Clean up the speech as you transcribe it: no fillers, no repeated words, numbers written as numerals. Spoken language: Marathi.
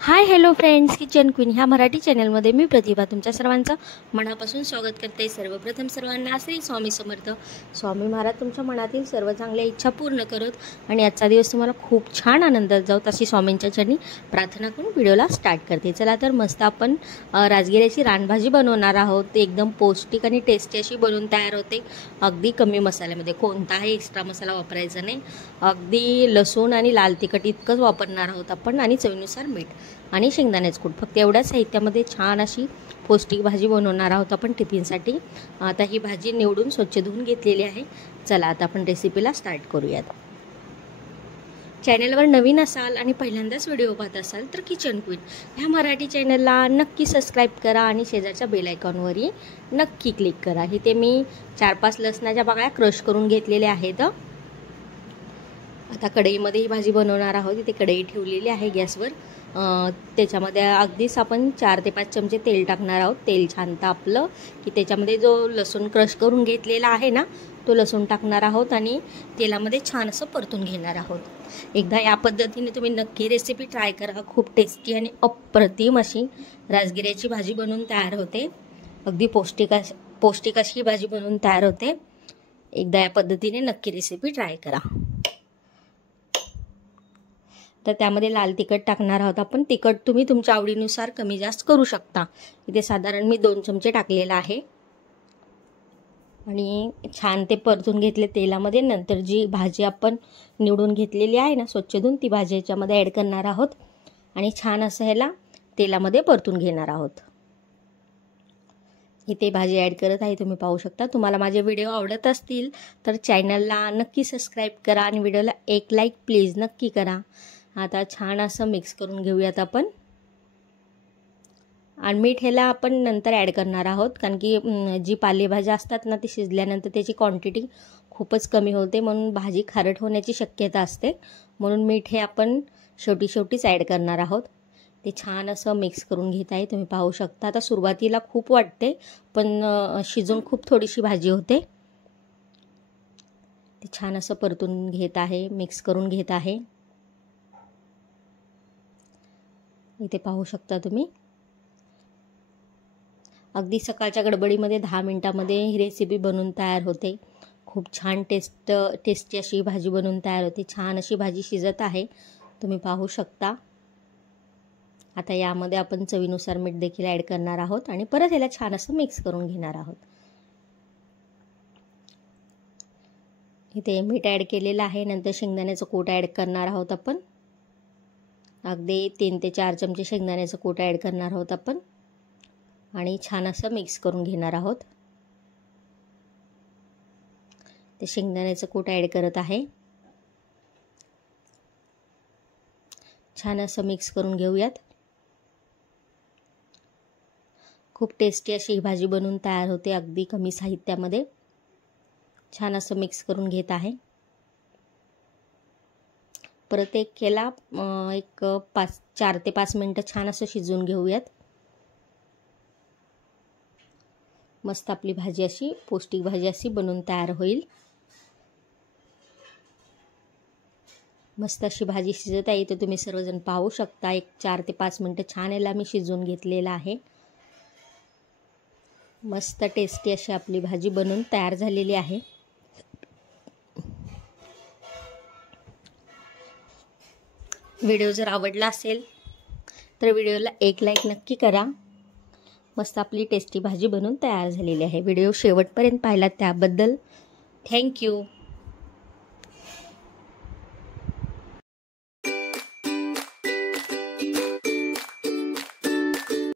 Hi hello friends, kitchen queen ह्या मराठी चॅनलमध्ये मी प्रतिभा तुमच्या सर्वांचं मनापासून स्वागत करते। सर्वप्रथम सर्वांना श्री स्वामी समर्थ। स्वामी महाराज तुमच्या मनातील सर्व चांगल्या इच्छा पूर्ण करत आणि आजचा दिवस तुम्हाला खूप छान आनंदात जाऊत अशी स्वामींच्या चरणी प्रार्थना करून व्हिडिओला स्टार्ट करते। चला तर मस्त आपण राजगिऱ्याची रानभाजी बनवणार आहोत। एकदम पौष्टिक आणि टेस्टी अशी बनवून तयार होते। अगदी कमी मसाल्यामध्ये, कोणताही एक्स्ट्रा मसाला वापरायचा नाही। अगदी लसूण आणि लाल तिखट इतकंच वापरणार आहोत आपण आणि चवीनुसार मीठ आणि शेंगदाण्याचं कूट। फक्त एवढ्याच साहित्यामध्ये छान अशी पौष्टिक भाजी बनवणार आहोत आपण टिफिनसाठी। आता ही भाजी निवडून स्वच्छ धुवून घेतलेली आहे। चला आता आपण रेसिपीला स्टार्ट करूयात। चॅनलवर नवीन असाल आणि पहिल्यांदाच व्हिडिओ पाहत असाल तर किचन क्वीन ह्या मराठी चॅनलला नक्की सबस्क्राईब करा आणि शेजारच्या बेल आयकॉनवरही नक्की क्लिक करा। इथे मी 4-5 लसणाच्या पाकळ्या क्रश करून घेतलेल्या आहेत। आता कढईमध्ये ही भाजी बनवणार आहोत। इथे कढई ठेवलेली आहे गॅसवर। त्याच्यामध्ये अगदीच आपण 4 ते 5 चमचे तेल टाकणार आहोत। तेल छान तापलं की त्याच्यामध्ये जो लसूण क्रश करून घेतलेला आहे ना, तो लसूण टाकणार आहोत आणि तेलामध्ये छान असं परतून घेणार आहोत। एकदा या पद्धतीने तुम्ही नक्की रेसिपी ट्राय करा। खूप टेस्टी आणि अप्रतिम अशी राजगिऱ्याची भाजी बनवून तयार होते। अगदी पौष्टिक अशी भाजी बनवून तयार होते। एकदा या पद्धतीने नक्की रेसिपी ट्राय करा। तर त्यामध्ये लाल तिखट टाकणार आहोत आपण। तिखट तुम्ही तुमच्या आवडीनुसार कमी जास्त करू शकता। इथे साधारण मी 2 चमचे टाकलेला आहे आणि छान ते परतून घेतले तेलामध्ये। नंतर जी भाजी आपण निवडून घेतलेली आहे ना स्वच्छ धुवून, ती भाजी याच्यामध्ये ॲड करणार आहोत आणि छान असं ह्याला तेलामध्ये परतून घेणार आहोत। इथे भाजी ॲड करत आहे, तुम्ही पाहू शकता। तुम्हाला माझे व्हिडिओ आवडत असतील तर चॅनलला नक्की सबस्क्राईब करा आणि व्हिडिओला एक लाईक प्लीज नक्की करा। आता छान असं मिक्स करून घेऊयात आपण। आणि मीठ ह्याला आपण नंतर ॲड करणार आहोत, कारण की जी पालेभाज्या असतात ना ती शिजल्यानंतर त्याची क्वांटिटी खूपच कमी होते, म्हणून भाजी खारट होण्याची शक्यता असते। म्हणून मीठ हे आपण शेवटीच ॲड करणार आहोत। ते छान असं मिक्स करून घेत आहे, तुम्ही पाहू शकता। आता सुरुवातीला खूप वाटते, पण शिजून खूप थोडीशी भाजी होते। ते छान असं परतून घेत आहे, मिक्स करून घेत आहे। इथे पाहू शकता तुम्ही। अगदी सकाळच्या गडबडीमध्ये 10 मिनिटांमध्ये ही रेसिपी बनवून तयार होते। खूप छान टेस्टी अशी भाजी बनवून तयार होते। छान अशी भाजी शिजत आहे, तुम्ही पाहू शकता। आता यामध्ये आपण चवीनुसार मीठ देखील ॲड करणार आहोत आणि परत याला छान असं मिक्स करून घेणार आहोत। इथे मीठ ॲड केलेलं आहे। नंतर शेंगदाण्याचं कूट ॲड करणार आहोत आपण। अगदी 3 ते 4 चमचे शेंगदाण्याचं कूट ॲड करणार आहोत आपण आणि छान असं मिक्स करून घेणार आहोत। ते शेंगदाण्याचं कूट ॲड करत आहे। छान असं मिक्स करून घेऊयात। खूप टेस्टी अशी ही भाजी बनवून तयार होते अगदी कमी साहित्यामध्ये। छान असं मिक्स करून घेत आहे। परत एक केला 4 ते 5 मिनिटं छान असं शिजवून घेऊयात। मस्त आपली भाजी अशी पौष्टिक भाजी अशी बनवून तयार होईल। मस्त अशी भाजी शिजत आहे, तर तुम्ही सर्वजण पाहू शकता। 4 ते 5 मिनिटं छान याला मी शिजवून घेतलेला आहे। मस्त टेस्टी अशी आपली भाजी बनवून तयार झालेली आहे। व्हिडिओ जर आवडला असेल तर व्हिडिओला एक लाईक नक्की करा। मस्त आपली टेस्टी भाजी बनवून तयार झालेली आहे। व्हिडिओ शेवटपर्यंत पाहिलात त्याबद्दल थँक्यू।